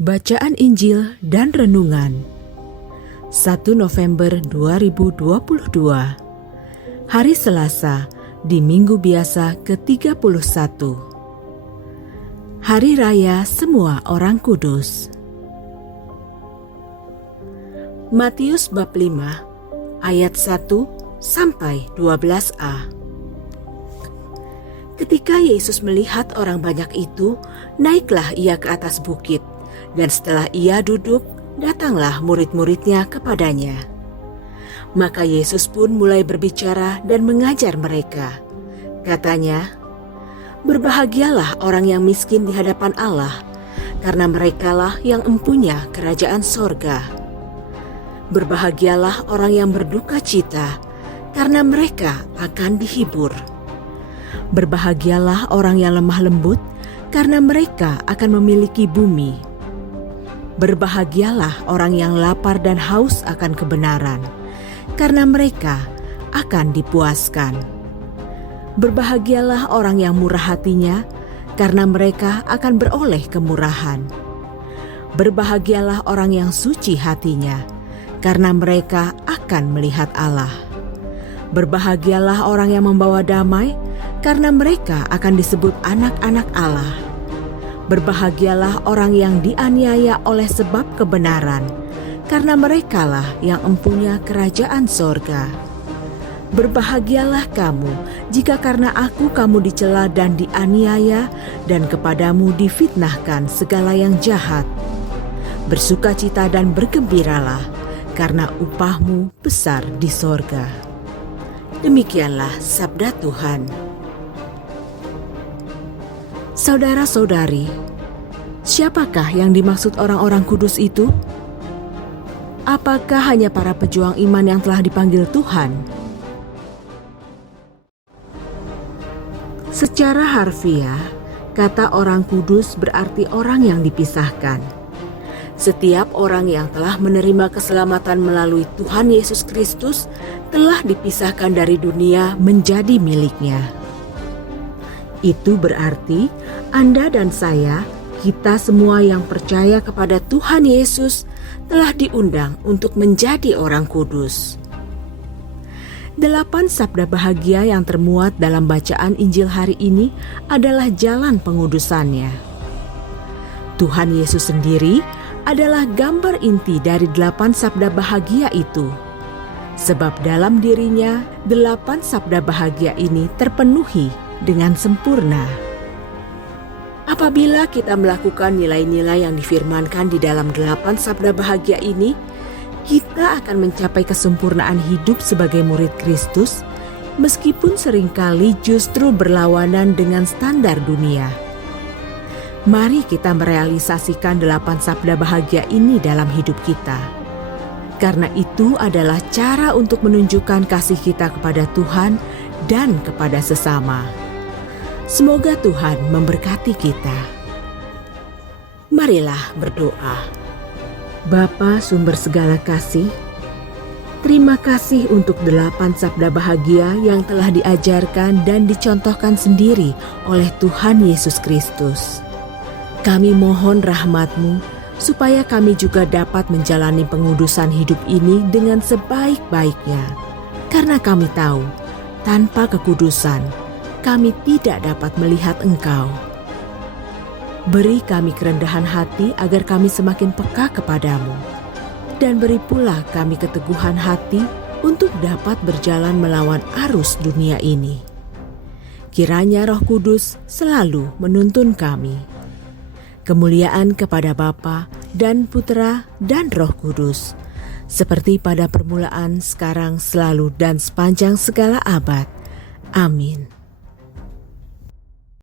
Bacaan Injil dan Renungan 1 November 2022 Hari Selasa di Minggu Biasa ke-31 Hari Raya Semua Orang Kudus. Matius bab 5 ayat 1 sampai 12a. Ketika Yesus melihat orang banyak itu, naiklah ia ke atas bukit. Dan setelah ia duduk, datanglah murid-muridnya kepadanya. Maka Yesus pun mulai berbicara dan mengajar mereka. Katanya, "Berbahagialah orang yang miskin di hadapan Allah, karena merekalah yang empunya kerajaan sorga. Berbahagialah orang yang berduka cita, karena mereka akan dihibur. Berbahagialah orang yang lemah lembut, karena mereka akan memiliki bumi. Berbahagialah orang yang lapar dan haus akan kebenaran, karena mereka akan dipuaskan. Berbahagialah orang yang murah hatinya, karena mereka akan beroleh kemurahan. Berbahagialah orang yang suci hatinya, karena mereka akan melihat Allah. Berbahagialah orang yang membawa damai, karena mereka akan disebut anak-anak Allah. Berbahagialah orang yang dianiaya oleh sebab kebenaran, karena merekalah yang empunya kerajaan sorga. Berbahagialah kamu jika karena aku kamu dicela dan dianiaya, dan kepadamu difitnahkan segala yang jahat. Bersukacita dan bergembiralah, karena upahmu besar di sorga." Demikianlah sabda Tuhan. Saudara-saudari, siapakah yang dimaksud orang-orang kudus itu? Apakah hanya para pejuang iman yang telah dipanggil Tuhan? Secara harfiah, kata orang kudus berarti orang yang dipisahkan. Setiap orang yang telah menerima keselamatan melalui Tuhan Yesus Kristus telah dipisahkan dari dunia menjadi miliknya. Itu berarti Anda dan saya, kita semua yang percaya kepada Tuhan Yesus telah diundang untuk menjadi orang kudus. 8 sabda bahagia yang termuat dalam bacaan Injil hari ini adalah jalan pengudusannya. Tuhan Yesus sendiri adalah gambar inti dari 8 sabda bahagia itu. Sebab dalam dirinya 8 sabda bahagia ini terpenuhi dengan sempurna. Apabila kita melakukan nilai-nilai yang difirmankan di dalam 8 sabda bahagia ini, kita akan mencapai kesempurnaan hidup sebagai murid Kristus, meskipun seringkali justru berlawanan dengan standar dunia. Mari kita merealisasikan 8 sabda bahagia ini dalam hidup kita. Karena itu adalah cara untuk menunjukkan kasih kita kepada Tuhan dan kepada sesama. Semoga Tuhan memberkati kita. Marilah berdoa. Bapa sumber segala kasih, terima kasih untuk 8 sabda bahagia yang telah diajarkan dan dicontohkan sendiri oleh Tuhan Yesus Kristus. Kami mohon rahmat-Mu supaya kami juga dapat menjalani pengudusan hidup ini dengan sebaik-baiknya. Karena kami tahu, tanpa kekudusan, kami tidak dapat melihat Engkau. Beri kami kerendahan hati agar kami semakin peka kepadamu. Dan beri pula kami keteguhan hati untuk dapat berjalan melawan arus dunia ini. Kiranya Roh Kudus selalu menuntun kami. Kemuliaan kepada Bapa dan Putera dan Roh Kudus, seperti pada permulaan, sekarang, selalu, dan sepanjang segala abad. Amin.